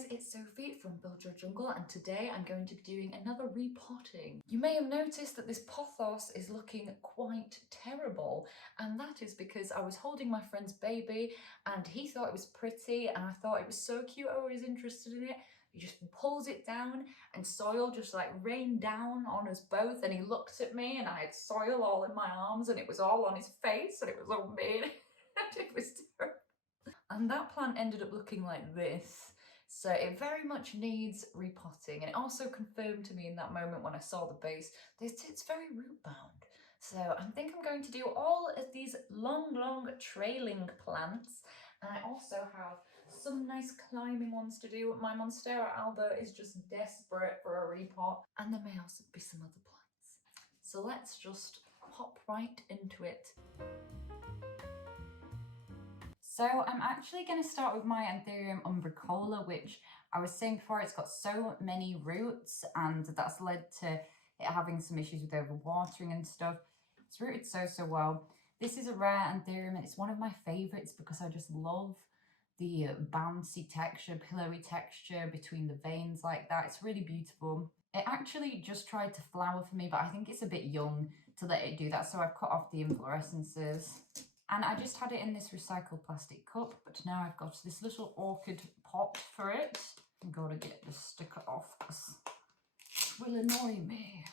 guys, it's Sophie from Build Jungle, and today I'm going to be doing another repotting. You may have noticed that this pothos is looking quite terrible, and that is because I was holding my friend's baby and he thought it was pretty and I thought it was so cute I was interested in it. He just pulls it down and soil just like rained down on us both, and he looked at me and I had soil all in my arms and it was all on his face and it was all mean and it was terrible. And that plant ended up looking like this. So it very much needs repotting, and it also confirmed to me in that moment when I saw the base that it's very root bound. So I think I'm going to do all of these long trailing plants, and I also have some nice climbing ones to do. My Monstera alba is just desperate for a repot, and there may also be some other plants. So let's just hop right into it. So I'm actually going to start with my Anthurium umbricola, which I was saying before, it's got so many roots and that's led to it having some issues with overwatering and stuff. It's rooted so well. This is a rare Anthurium and it's one of my favourites because I just love the bouncy texture, pillowy texture between the veins like that. It's really beautiful. It actually just tried to flower for me, but I think it's a bit young to let it do that, so I've cut off the inflorescences. And I just had it in this recycled plastic cup, but now I've got this little orchid pot for it. I'm going to get the sticker off because it will annoy me.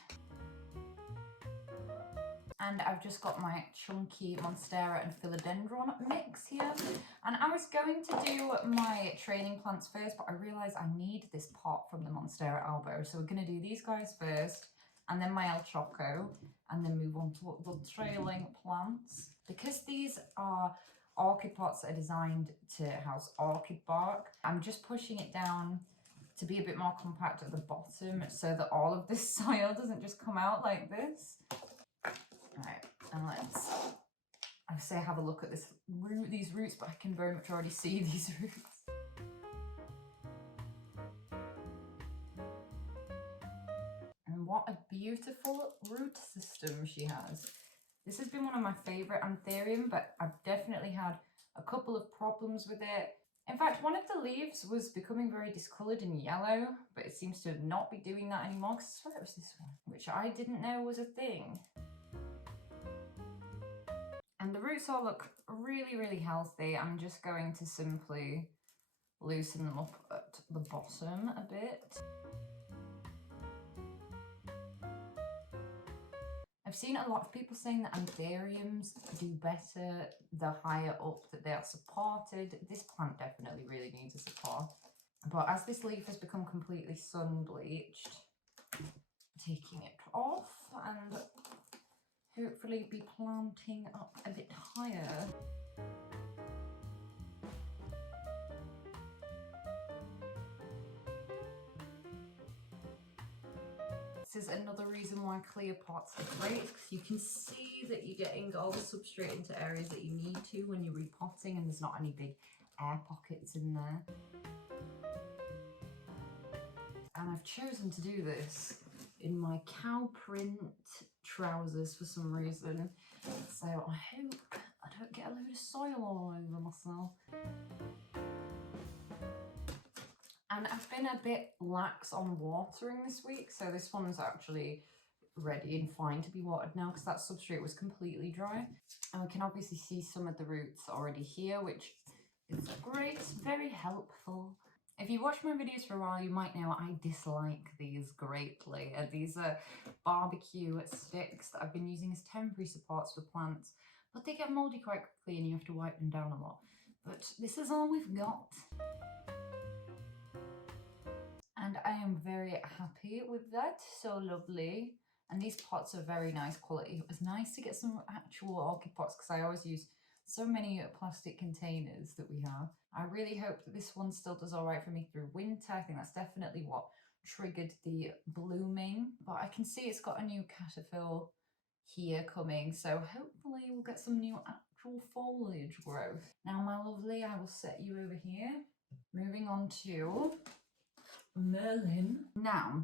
And I've just got my chunky Monstera and Philodendron mix here. And I was going to do my training plants first, but I realised I need this pot from the Monstera alba. So we're going to do these guys first, and then my El Choco, and then move on to the trailing plants. Because these are orchid pots that are designed to house orchid bark, I'm just pushing it down to be a bit more compact at the bottom so that all of this soil doesn't just come out like this. Right, and let's, I say have a look at this root, these roots, but I can very much already see these roots. And what a beautiful root system she has. This has been one of my favourite Anthurium, but I've definitely had a couple of problems with it. In fact, one of the leaves was becoming very discoloured and yellow, but it seems to not be doing that anymore, because I swear it was this one, which I didn't know was a thing. And the roots all look really healthy. I'm just going to simply loosen them up at the bottom a bit. I've seen a lot of people saying that Anthuriums do better the higher up that they are supported. This plant definitely really needs a support. But as this leaf has become completely sun bleached, taking it off and hopefully be planting up a bit higher. This is another reason why clear pots are great, because you can see that you're getting all the substrate into areas that you need to when you're repotting, and there's not any big air pockets in there. And I've chosen to do this in my cow print trousers for some reason, so I hope I don't get a load of soil all over myself. And I've been a bit lax on watering this week, so this one's actually ready and fine to be watered now because that substrate was completely dry. And we can obviously see some of the roots already here, which is great, very helpful. If you watch my videos for a while, you might know I dislike these greatly. These are barbecue sticks that I've been using as temporary supports for plants, but they get mouldy quite quickly and you have to wipe them down a lot. But this is all we've got. And I am very happy with that, so lovely. And these pots are very nice quality. It was nice to get some actual orchid pots because I always use so many plastic containers that we have. I really hope that this one still does all right for me through winter. I think that's definitely what triggered the blooming. But I can see it's got a new caterpillar here coming, so hopefully we'll get some new actual foliage growth. Now, my lovely, I will set you over here. Moving on to Merlin. Now,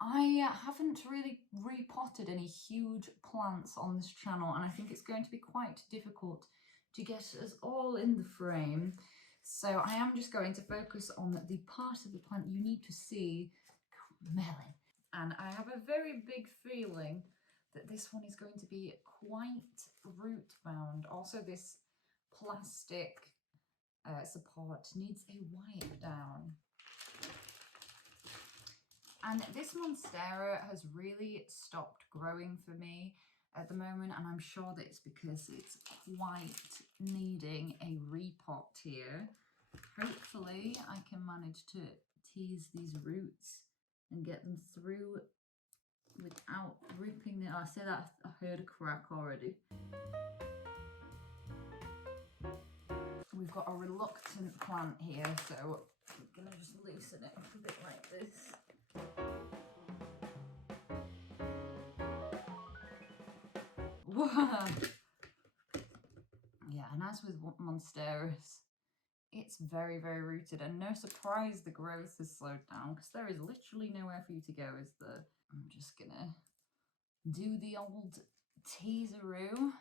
I haven't really repotted any huge plants on this channel, and I think it's going to be quite difficult to get us all in the frame. So I am just going to focus on the part of the plant you need to see, melon. And I have a very big feeling that this one is going to be quite root bound. Also, this plastic support needs a wipe down. And this Monstera has really stopped growing for me at the moment, and I'm sure that it's because it's quite needing a repot here. Hopefully I can manage to tease these roots and get them through without ripping them. I say that I heard a crack already. We've got a reluctant plant here, so I'm gonna just loosen it up a bit like this. Yeah, and as with Monsteras, it's very, very rooted, and no surprise the growth has slowed down because there is literally nowhere for you to go, is there? I'm just gonna do the old teaseroo.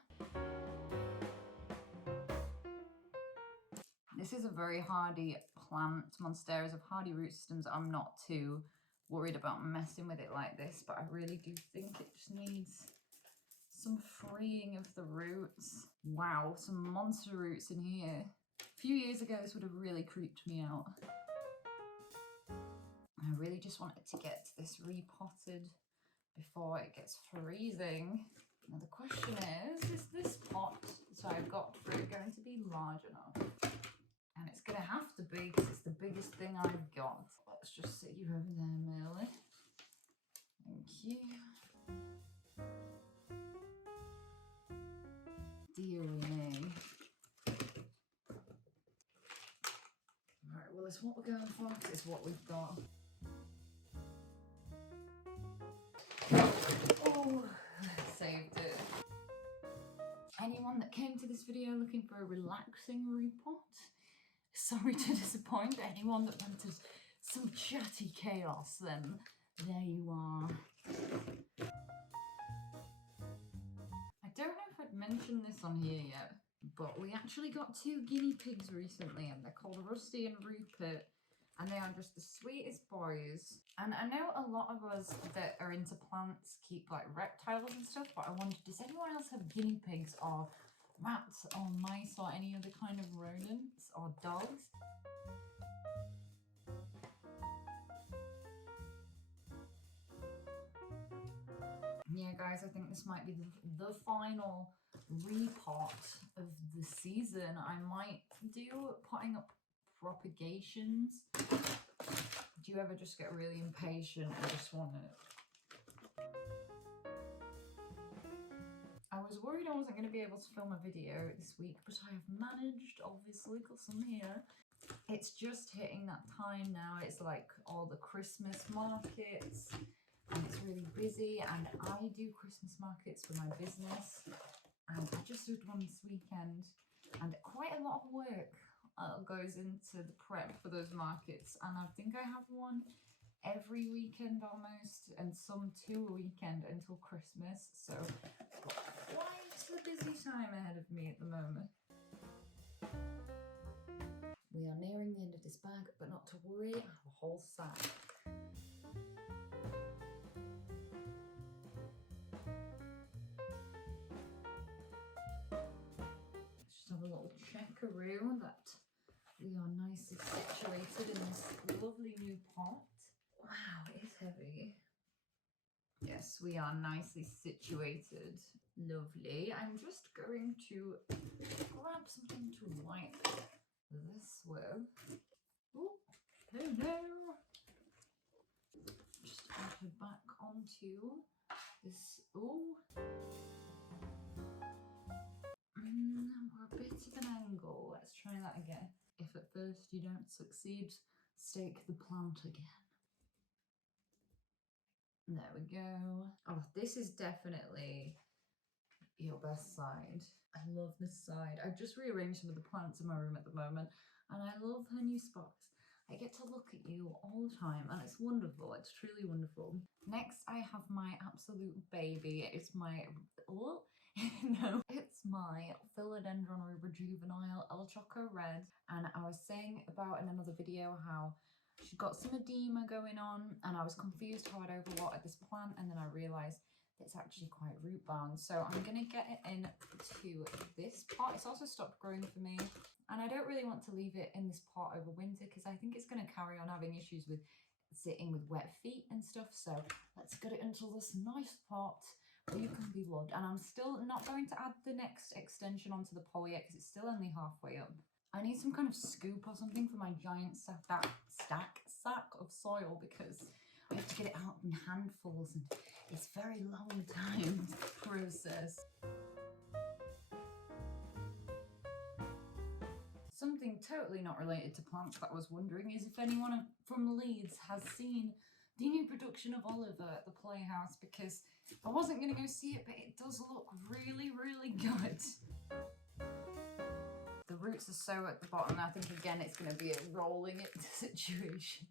This is a very hardy plant. Monsteras have hardy root systems. I'm not too worried about messing with it like this, but I really do think it just needs some freeing of the roots. Wow, some monster roots in here. A few years ago, this would have really creeped me out. I really just wanted to get this repotted before it gets freezing. Now the question is this pot that I've got for it going to be large enough? And it's going to have to be because it's the biggest thing I've got. Let's just sit you over there, Millie. Thank you. Dearie me. Right, well, it's what we're going for, it's what we've got. Oh, saved it. Anyone that came to this video looking for a relaxing repot, sorry to disappoint. Anyone that wanted some chatty chaos, then there you are. I don't know if I'd mentioned this on here yet, but we actually got 2 guinea pigs recently, and they're called Rusty and Rupert, and they are just the sweetest boys. And I know a lot of us that are into plants keep like reptiles and stuff, but I wondered, does anyone else have guinea pigs or rats or mice or any other kind of rodents or dogs? Yeah, guys, I think this might be the final repot of the season. I might do potting up propagations. Do you ever just get really impatient and just want it? I was worried I wasn't going to be able to film a video this week, but I have managed, obviously, because I'm here. It's just hitting that time now. It's like all the Christmas markets, and it's really busy, and I do Christmas markets for my business, and I just did one this weekend, and quite a lot of work goes into the prep for those markets, and I think I have one every weekend almost, and some 2 a weekend until Christmas, so I've got quite a busy time ahead of me at the moment. We are nearing the end of this bag, but not to worry, I have a whole sack. Just have a little checkaroo that we are nicely situated in this lovely new pot. Wow, it is heavy. Yes, we are nicely situated. Lovely. I'm just going to grab something to wipe this with. Oh, hello. Just add her back onto this. Oh. We're a bit of an angle. Let's try that again. If at first you don't succeed, stake the plant again. There we go. Oh, this is definitely your best side. I love this side. I've just rearranged some of the plants in my room at the moment, and I love her new spots. I get to look at you all the time, and it's wonderful. It's truly wonderful. Next, I have my absolute baby. It's my No, it's my Philodendron El Choco red, and I was saying about in another video how she's got some edema going on, and I was confused how I'd overwatered this plant, and then I realised that it's actually quite root bound. So I'm going to get it into this pot. It's also stopped growing for me, and I don't really want to leave it in this pot over winter because I think it's going to carry on having issues with sitting with wet feet and stuff. So let's get it into this nice pot where you can be loved. And I'm still not going to add the next extension onto the pole yet because it's still only halfway up. I need some kind of scoop or something for my giant sack of soil because I have to get it out in handfuls and it's a very long timed process. Something totally not related to plants that I was wondering is if anyone from Leeds has seen the new production of Oliver at the Playhouse, because I wasn't going to go see it, but it does look really, really good. The roots are so at the bottom, I think again it's going to be a rolling it situation.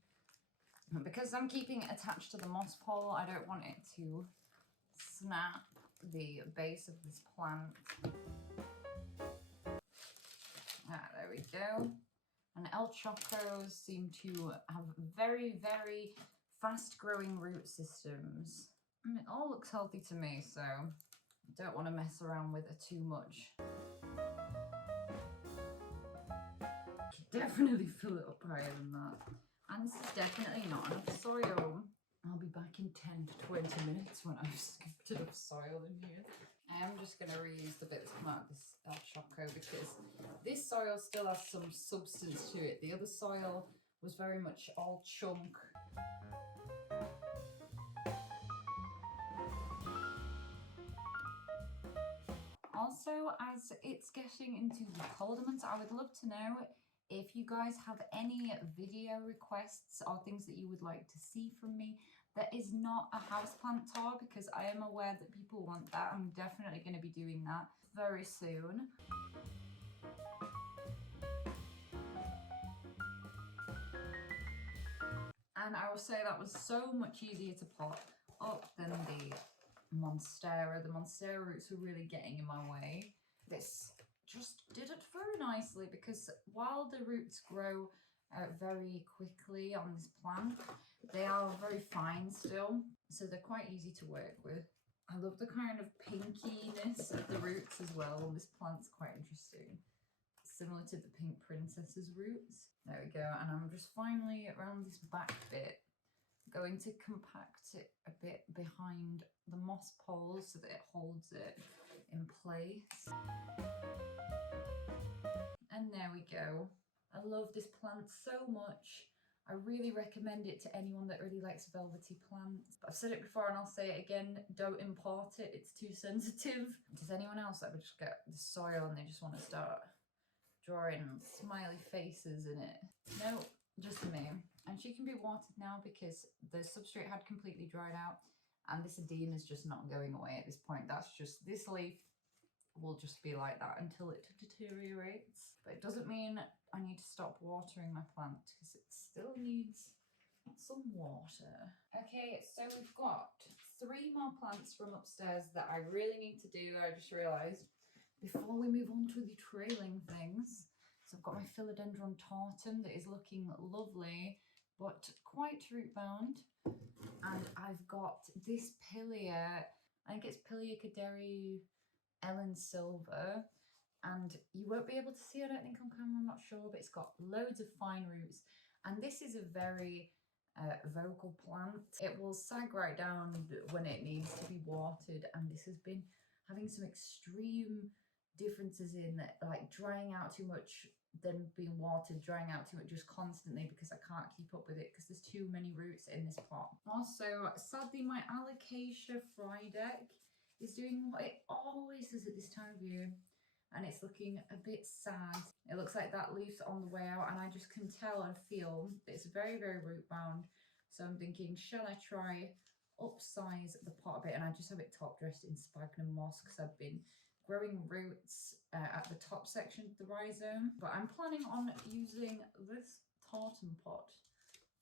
Because I'm keeping it attached to the moss pole, I don't want it to snap the base of this plant. There we go. And El Chocos seem to have very, very fast growing root systems. And it all looks healthy to me, so I don't want to mess around with it too much. Definitely fill it up higher than that. And this is definitely not enough soil. I'll be back in 10 to 20 minutes when I've scooped enough soil in here. I am just going to reuse the bits from out of this El Choco because this soil still has some substance to it. The other soil was very much all chunk. Also, as it's getting into the colder months, I would love to know if you guys have any video requests or things that you would like to see from me that is not a houseplant tour, because I am aware that people want that. I'm definitely going to be doing that very soon. And I will say that was so much easier to pot up than the Monstera. The Monstera roots were really getting in my way. This just did it very nicely because while the roots grow very quickly on this plant, they are very fine still, so they're quite easy to work with. I love the kind of pinkiness of the roots as well. This plant's quite interesting, similar to the Pink Princess's roots. There we go, and I'm just finally around this back bit going to compact it a bit behind the moss poles so that it holds it in place. And there we go. I love this plant so much. I really recommend it to anyone that really likes velvety plants. But I've said it before and I'll say it again, don't import it, it's too sensitive. Does anyone else ever just get the soil and they just want to start drawing smiley faces in it? No, just me. And she can be watered now because the substrate had completely dried out and this edema is just not going away at this point. That's just, this leaf will just be like that until it deteriorates. But it doesn't mean I need to stop watering my plant because it still needs some water. Okay, so we've got 3 more plants from upstairs that I really need to do. I just realised before we move on to the trailing things. So I've got my Philodendron tartan that is looking lovely, but quite root bound. And I've got this Pilia, I think it's Pilia Caderi Ellen Silver, and you won't be able to see, I don't think on camera, I'm not sure, but it's got loads of fine roots. And this is a very vocal plant. It will sag right down when it needs to be watered, and this has been having some extreme differences in like drying out too much, then being watered, drying out too much just constantly because I can't keep up with it because there's too many roots in this pot. Also, sadly, my Alocasia fry deck is doing what it always does at this time of year, and it's looking a bit sad. It looks like that leaf's on the way out, and I just can tell and feel that it's very, very root bound. So I'm thinking, shall I try upsize the pot a bit? And I just have it top dressed in sphagnum moss because I've been growing roots at the top section of the rhizome. But I'm planning on using this tartan pot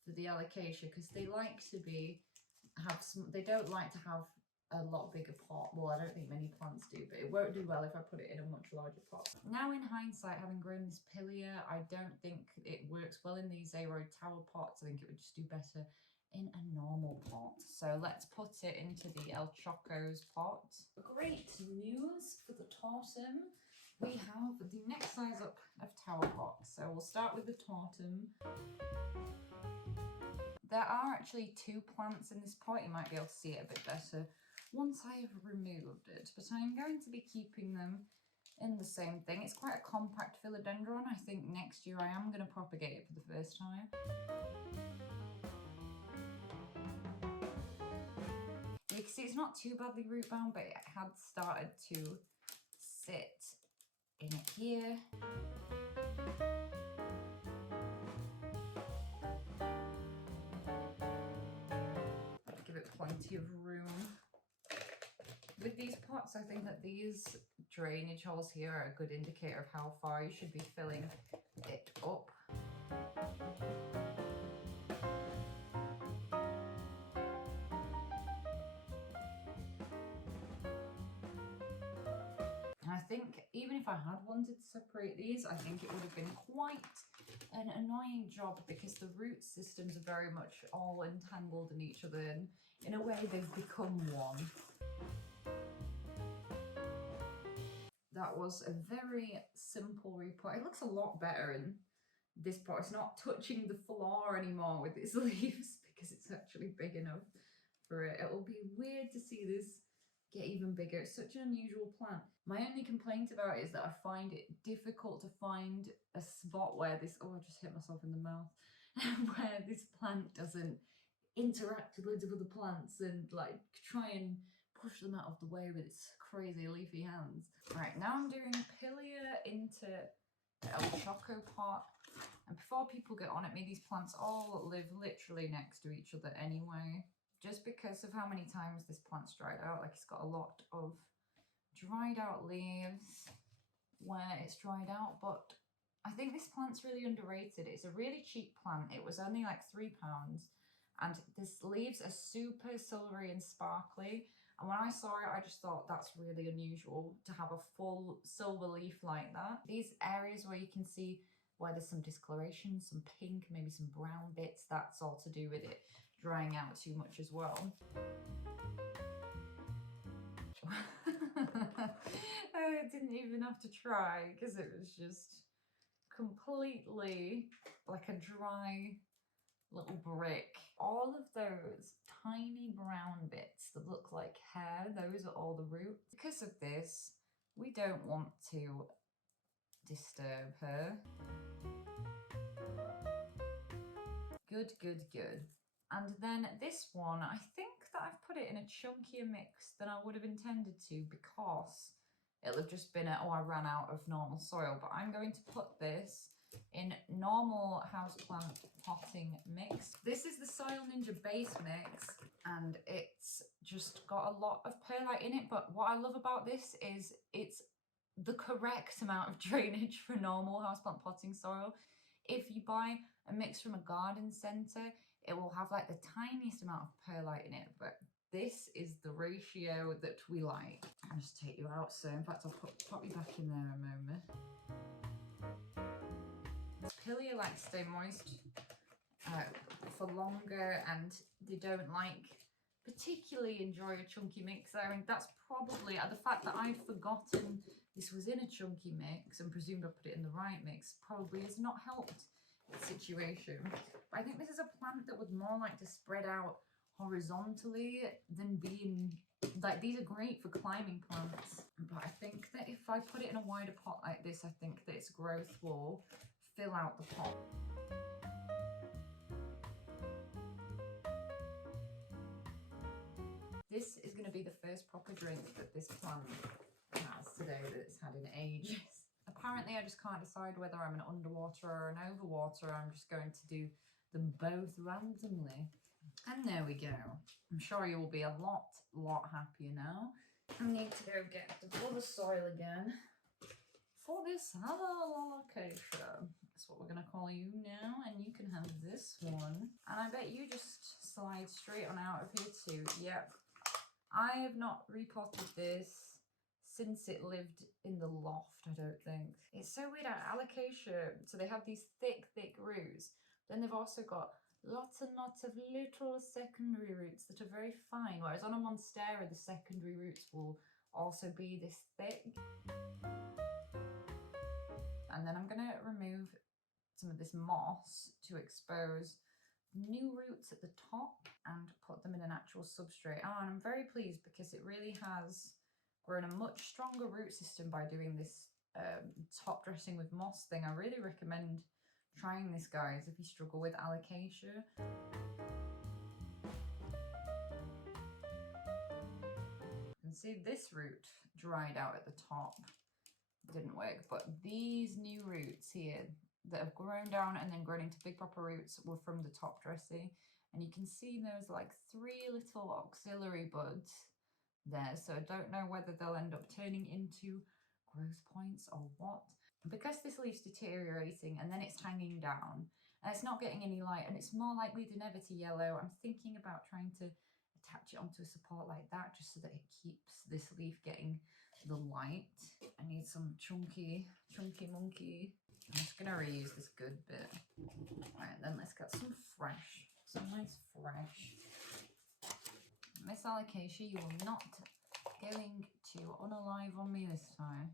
for the Alocasia because they like to be, they don't like to have a lot bigger pot. Well, I don't think many plants do, but it won't do well if I put it in a much larger pot. Now in hindsight, having grown this pilea, I don't think it works well in these A-row tower pots. I think it would just do better in a normal pot. So let's put it into the El Choco's pot. Great news for the tartan. We have the next size up of tower pots. So we'll start with the tartan. There are actually 2 plants in this pot. You might be able to see it a bit better once I have removed it, but I'm going to be keeping them in the same thing. It's quite a compact philodendron. I think next year I am going to propagate it for the first time. You can see it's not too badly root bound, but it had started to sit in it here. Give it plenty of room. With these pots, I think that these drainage holes here are a good indicator of how far you should be filling it up. I think even if I had wanted to separate these, I think it would have been quite an annoying job because the root systems are very much all entangled in each other, and in a way they've become one. That was a very simple repot. It looks a lot better in this pot. It's not touching the floor anymore with its leaves because it's actually big enough for it. It will be weird to see this get even bigger. It's such an unusual plant. My only complaint about it is that I find it difficult to find a spot where this, oh, I just hit myself in the mouth, where this plant doesn't interact with loads of other plants and like try and push them out of the way with its crazy leafy hands. Right, now I'm doing pilea into the El Choco pot. And before people get on at me, these plants all live literally next to each other anyway. Just because of how many times this plant's dried out, like it's got a lot of dried out leaves where it's dried out, but I think this plant's really underrated. It's a really cheap plant. It was only like £3, and this leaves are super silvery and sparkly. And when I saw it, I just thought that's really unusual to have a full silver leaf like that. These areas where you can see where there's some discoloration, some pink, maybe some brown bits, that's all to do with it drying out too much as well. I didn't even have to try because it was just completely like a dry little brick. All of those tiny brown bits that look like hair, those are all the roots. Because of this, we don't want to disturb her. Good, good, good. And then this one, I think that I've put it in a chunkier mix than I would have intended to because it'll have just been oh, I ran out of normal soil. But I'm going to put this in normal houseplant potting mix. This is the Soil Ninja base mix, and it's just got a lot of perlite in it. But what I love about this is it's the correct amount of drainage for normal houseplant potting soil. If you buy a mix from a garden centre, it will have like the tiniest amount of perlite in it, but this is the ratio that we like. I'll just take you out, so in fact I'll pop you back in there a moment. Pilea like to stay moist for longer, and they don't like particularly enjoy a chunky mix. I mean, that's probably the fact that I've forgotten this was in a chunky mix and presumed I put it in the right mix probably has not helped the situation. But I think this is a plant that would more like to spread out horizontally than being like, these are great for climbing plants, but I think that if I put it in a wider pot like this, I think that its growth will fill out the pot. This is going to be the first proper drink that this plant has today that it's had in ages. Apparently I just can't decide whether I'm an underwater or an overwater. I'm just going to do them both randomly. And there we go. I'm sure you will be a lot happier now. I need to go get the other soil again for this Alocasia. That's what we're going to call you now. And you can have this one. And I bet you just slide straight on out of here too. Yep. I have not repotted this since it lived in the loft, I don't think. It's so weird. Alocasia, so they have these thick roots. Then they've also got lots and lots of little secondary roots that are very fine, whereas on a Monstera, the secondary roots will also be this thick. And then I'm gonna remove some of this moss to expose new roots at the top and put them in an actual substrate. Oh, and I'm very pleased because it really has grown a much stronger root system by doing this top dressing with moss thing. I really recommend trying this, guys, if you struggle with alocasia. You can see this root dried out at the top. Didn't work, but these new roots here that have grown down and then grown into big proper roots were from the top dressing, and you can see there's like 3 little auxiliary buds there, so I don't know whether they'll end up turning into growth points or what. Because this leaf's deteriorating and then it's hanging down and it's not getting any light and it's more likely than ever to yellow, I'm thinking about trying to attach it onto a support like that just so that it keeps this leaf getting the light. I need some chunky monkey. I'm just gonna reuse this good bit. Right, then let's get some nice fresh. Miss Alocasia, you are not going to unalive on me this time.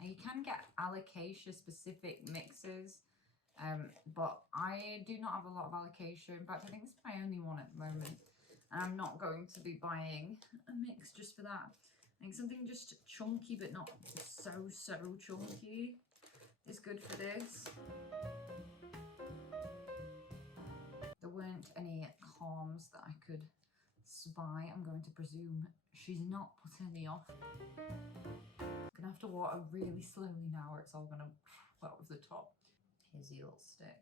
Now you can get Alocasia specific mixes, but I do not have a lot of Alocasia. In fact, I think this is my only one at the moment. And I'm not going to be buying a mix just for that. I think something just chunky but not so chunky is good for this. There weren't any calms that I could spy. I'm going to presume she's not put any off. I'm gonna have to water really slowly now or it's all gonna out of the top. Here's the little stick.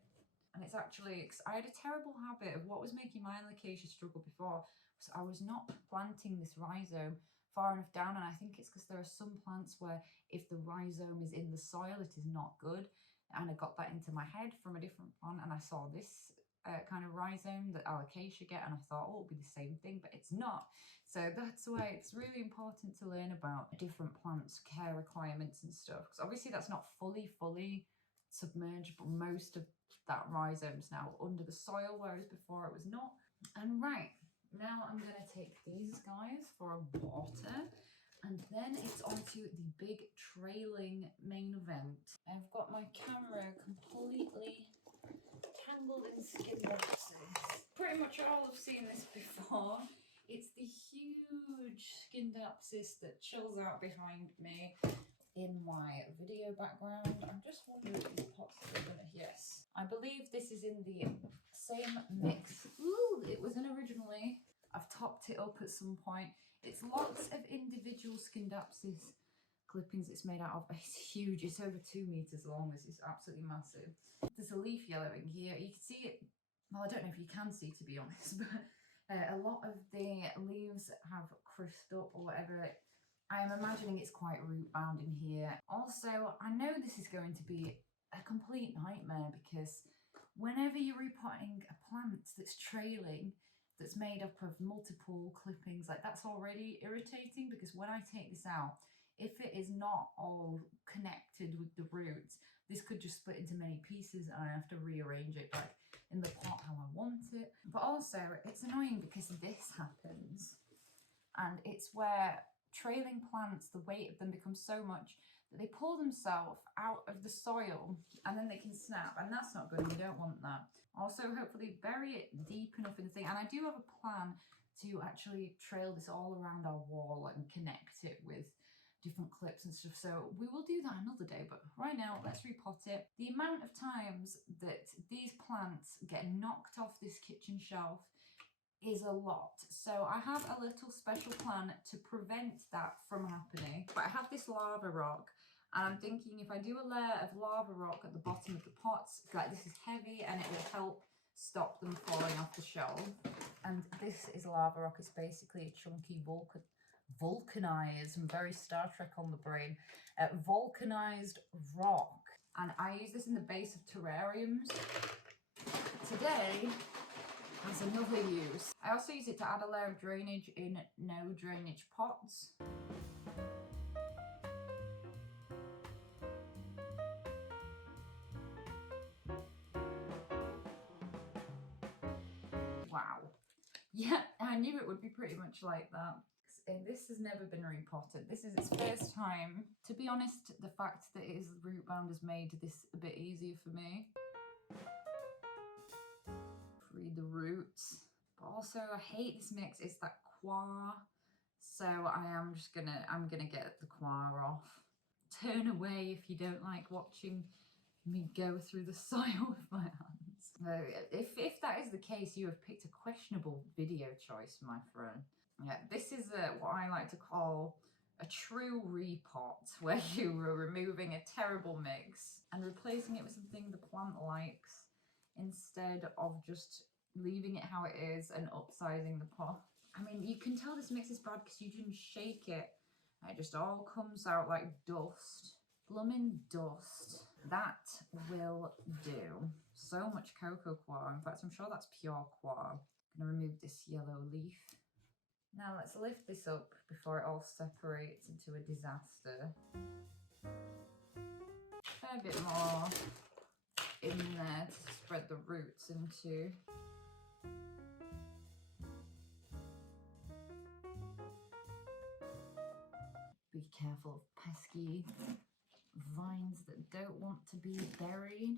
And it's actually, I had a terrible habit of what was making my alocasia struggle before. So I was not planting this rhizome far enough down, and I think it's because there are some plants where if the rhizome is in the soil, it is not good. And I got that into my head from a different plant, and I saw this kind of rhizome that alocasia get, and I thought, oh, it'll be the same thing, but it's not. So that's why it's really important to learn about different plants' care requirements and stuff. Because obviously that's not fully submerged, but most of that rhizome's now under the soil, whereas before it was not. And right, now I'm going to take these guys for a water, and then it's on to the big trailing main event. I've got my camera completely tangled in skin boxes. Pretty much all have seen this before. It's the huge Scindapsus that chills out behind me in my video background. I'm just wondering if these pots are gonna, yes. I believe this is in the same mix. Ooh, it was in originally. I've topped it up at some point. It's lots of individual Scindapsus clippings it's made out of. It's huge, it's over 2 meters long. This is absolutely massive. There's a leaf yellowing here. You can see it, well, I don't know if you can see, to be honest, but a lot of the leaves have crisped up or whatever. I'm imagining it's quite root bound in here. Also, I know this is going to be a complete nightmare because whenever you're repotting a plant that's trailing, that's made up of multiple clippings, like that's already irritating, because when I take this out, if it is not all connected with the roots, this could just split into many pieces and I have to rearrange it back in the pot how I want it. But also it's annoying because this happens, and it's where trailing plants, the weight of them becomes so much that they pull themselves out of the soil and then they can snap, and that's not good. You don't want that. Also, hopefully bury it deep enough in the thing, and I do have a plan to actually trail this all around our wall and connect it with different clips and stuff, so we will do that another day. But right now, let's repot it. The amount of times that these plants get knocked off this kitchen shelf is a lot, so I have a little special plan to prevent that from happening. But I have this lava rock, and I'm thinking if I do a layer of lava rock at the bottom of the pots, like this is heavy and it will help stop them falling off the shelf. And this is lava rock. It's basically a chunky vulcanized, and very Star Trek on the brain, vulcanized rock, and I use this in the base of terrariums. Today as another use. I also use it to add a layer of drainage in no drainage pots. Wow. Yeah, I knew it would be pretty much like that. This has never been repotted. This is its first time. To be honest, the fact that it is root bound has made this a bit easier for me. Free the roots. But also I hate this mix, it's that coir. So I'm gonna get the coir off. Turn away if you don't like watching me go through the soil with my hands. If that is the case, you have picked a questionable video choice, my friend. Yeah, this is what I like to call a true repot, where you are removing a terrible mix and replacing it with something the plant likes instead of just leaving it how it is and upsizing the pot. I mean, you can tell this mix is bad because you didn't shake it. It just all comes out like dust. Blooming dust. That will do. So much cocoa coir. In fact, I'm sure that's pure coir. I'm going to remove this yellow leaf. Now let's lift this up before it all separates into a disaster. A fair bit more in there to spread the roots into. Be careful of pesky vines that don't want to be buried.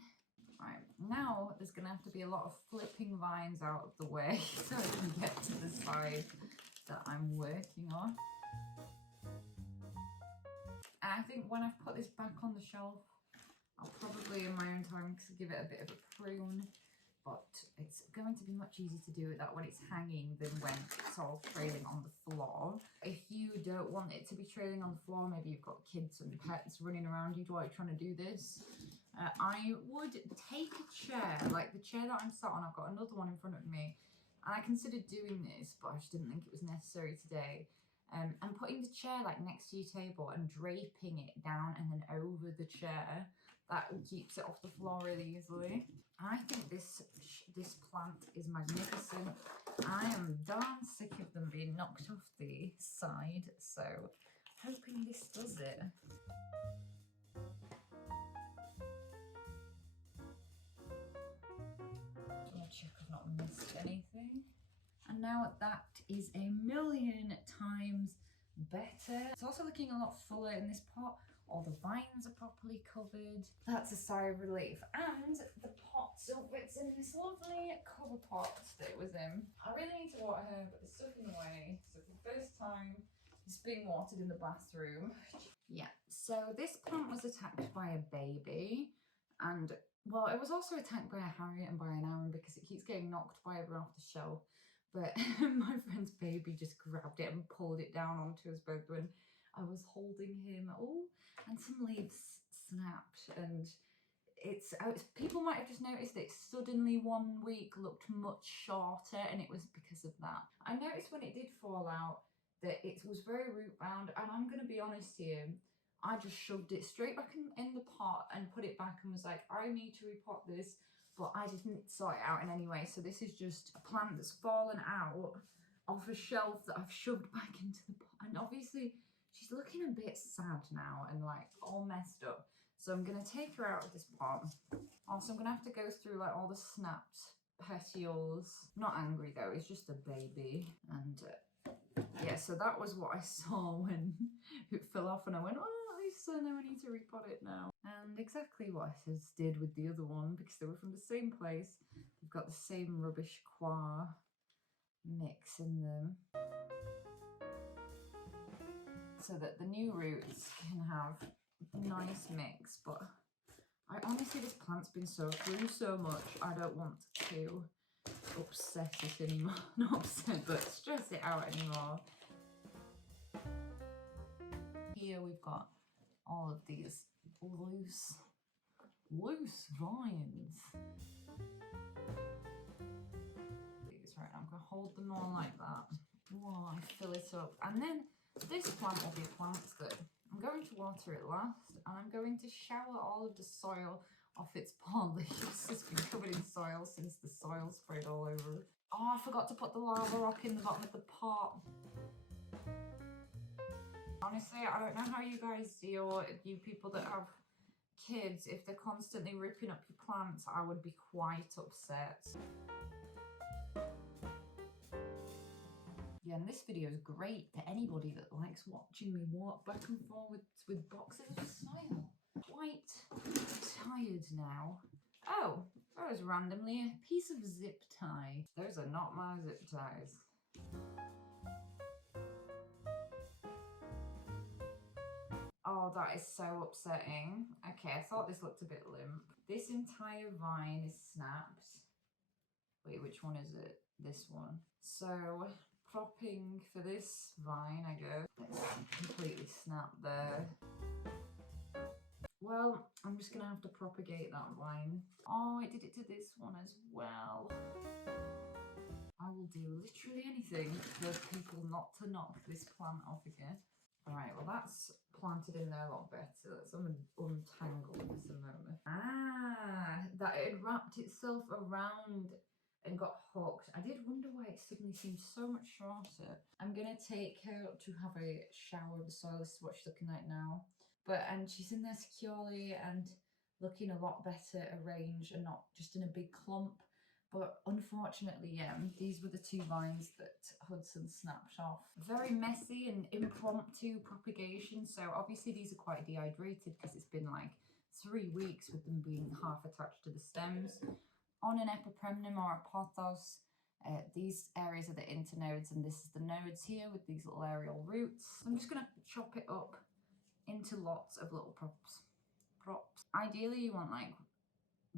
Right, now there's going to have to be a lot of flipping vines out of the way so I can get to the side that I'm working on. And I think when I've put this back on the shelf, I'll probably in my own time give it a bit of a prune, but it's going to be much easier to do that when it's hanging than when it's all trailing on the floor. If you don't want it to be trailing on the floor, maybe you've got kids and pets running around you while you're trying to do this, I would take a chair, like the chair that I'm sat on. I've got another one in front of me. And I considered doing this, but I just didn't think it was necessary today. And putting the chair like next to your table and draping it down and then over the chair, that keeps it off the floor really easily. I think this plant is magnificent. I am darn sick of them being knocked off the side, so hoping this does it. Check I've not missed anything. And now that is a million times better. It's also looking a lot fuller in this pot. All the vines are properly covered. That's a sigh of relief. And the pot still fits in this lovely cover pot that it was in. I really need to water her, but there's stuff in the way. So for the first time, it's being watered in the bathroom. Yeah, so this plant was attacked by a baby, and well, it was also attacked by a Harriet and by an Aaron because it keeps getting knocked by everyone off the shelf. But my friend's baby just grabbed it and pulled it down onto us both when I was holding him. Oh, and some leaves snapped, and it's people might have just noticed that it suddenly 1 week looked much shorter, and it was because of that. I noticed when it did fall out that it was very root bound, and I'm going to be honest here, I just shoved it straight back in the pot and put it back and was like, I need to repot this, but I didn't sort it out in any way. So this is just a plant that's fallen out off a shelf that I've shoved back into the pot. And obviously she's looking a bit sad now and like all messed up. So I'm going to take her out of this pot. Also, I'm going to have to go through like all the snapped petioles. Not angry though, it's just a baby. And yeah, so that was what I saw when it fell off and I went, oh, so now I need to repot it now. And exactly what I just did with the other one, because they were from the same place. They've got the same rubbish coir mix in them. So that the new roots can have a nice mix. But I honestly, this plant's been so through so much, I don't want to upset it anymore. Not upset, but stress it out anymore. Here we've got all of these loose vines. Right, I'm going to hold them all like that while I fill it up. And then this plant will be a plant that I'm going to water it last, and I'm going to shower all of the soil off its pond leaves. It's been covered in soil since the soil sprayed all over it. Oh, I forgot to put the lava rock in the bottom of the pot. Honestly, I don't know how you guys deal, you people that have kids, if they're constantly ripping up your plants, I would be quite upset. Yeah, and this video is great for anybody that likes watching me walk back and forth with boxes of soil. Quite tired now. Oh, that was randomly a piece of zip tie. Those are not my zip ties. Oh, that is so upsetting. Okay, I thought this looked a bit limp. This entire vine is snapped. Wait, which one is it? This one. So, propping for this vine, I go. It's completely snapped there. Well, I'm just gonna have to propagate that vine. Oh, I did it to this one as well. I will do literally anything for people not to knock this plant off again. Alright, well that's planted in there a lot better. Let's untangle this a moment. Ah, that it wrapped itself around and got hooked. I did wonder why it suddenly seemed so much shorter. I'm gonna take her to have a shower of the soil. This is what she's looking like now. And she's in there securely and looking a lot better arranged and not just in a big clump. But unfortunately, yeah, these were the two vines that Hudson snapped off. Very messy and impromptu propagation. So obviously these are quite dehydrated because it's been like 3 weeks with them being half attached to the stems. On an epipremnum or a pothos, these areas are the internodes and this is the nodes here with these little aerial roots. I'm just going to chop it up into lots of little props. Ideally you want like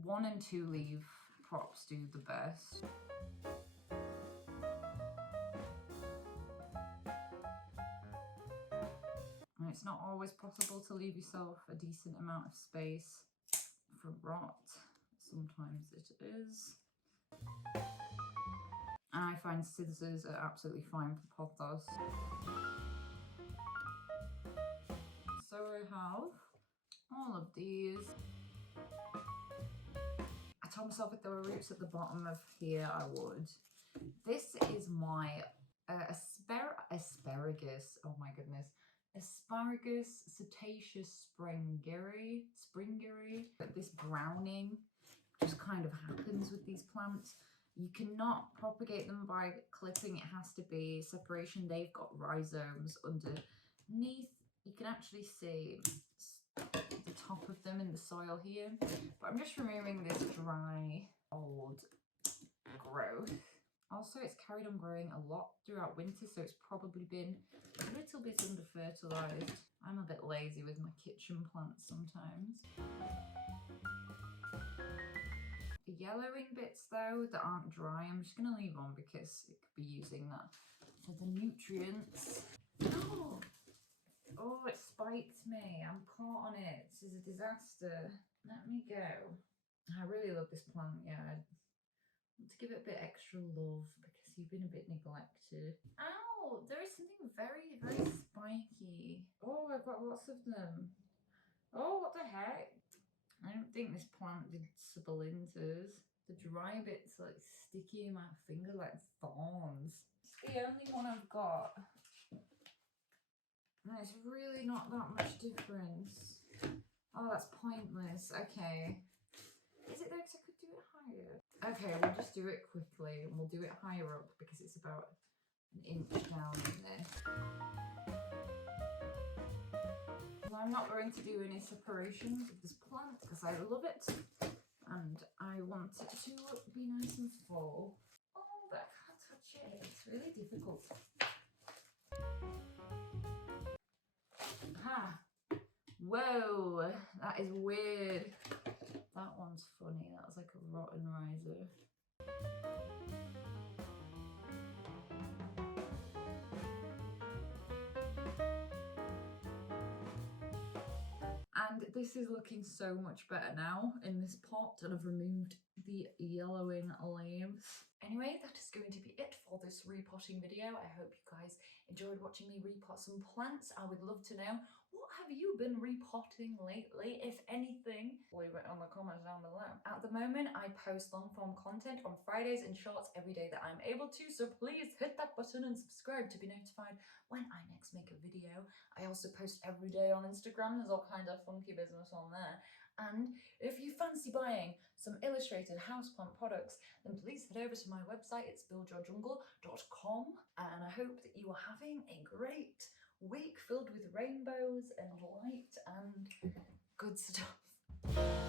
1 and 2 leaf props do the best. And it's not always possible to leave yourself a decent amount of space for rot. Sometimes it is. And I find scissors are absolutely fine for pothos. So I have all of these. I told myself if there were roots at the bottom of here, I would. This is my asparagus. Oh my goodness. Asparagus Cetaceous Springeri. This browning just kind of happens with these plants. You cannot propagate them by clipping. It has to be separation. They've got rhizomes underneath. You can actually see the top of them in the soil here. But I'm just removing this dry, old growth. Also, it's carried on growing a lot throughout winter, so it's probably been a little bit under-fertilised. I'm a bit lazy with my kitchen plants sometimes. The yellowing bits, though, that aren't dry, I'm just going to leave on because it could be using that for the nutrients. Oh! Oh, it spiked me. I'm caught on it. This is a disaster. Let me go. I really love this plant, yeah. I want to give it a bit extra love because you've been a bit neglected. Ow! There is something very, very spiky. Oh, I've got lots of them. Oh, what the heck? I don't think this plant did succulenters. The dry bit's like sticky in my finger like thorns. It's the only one I've got. And it's really not that much difference. Oh, that's pointless. Okay. Is it though? Because I could do it higher. Okay, we'll just do it quickly and we'll do it higher up because it's about 1 inch down in there. Well, I'm not going to do any separations of this plant because I love it and I want it to be nice and full. Oh, but I can't touch it. It's really difficult. Ha! Whoa, that is weird. That one's funny. That was like a rotten riser. And this is looking so much better now in this pot, and I've removed the yellowing leaves. Anyway, that is going to be it for this repotting video. I hope you guys enjoyed watching me repot some plants. I would love to know, what have you been repotting lately, if anything? Leave it in the comments down below. At the moment, I post long form content on Fridays and shorts every day that I'm able to, so please hit that button and subscribe to be notified when I next make a video. I also post every day on Instagram. There's all kinds of funky business on there. And if you fancy buying some illustrated houseplant products, then please head over to my website. It's buildyourjungle.com. And I hope that you are having a great week filled with rainbows and light and good stuff.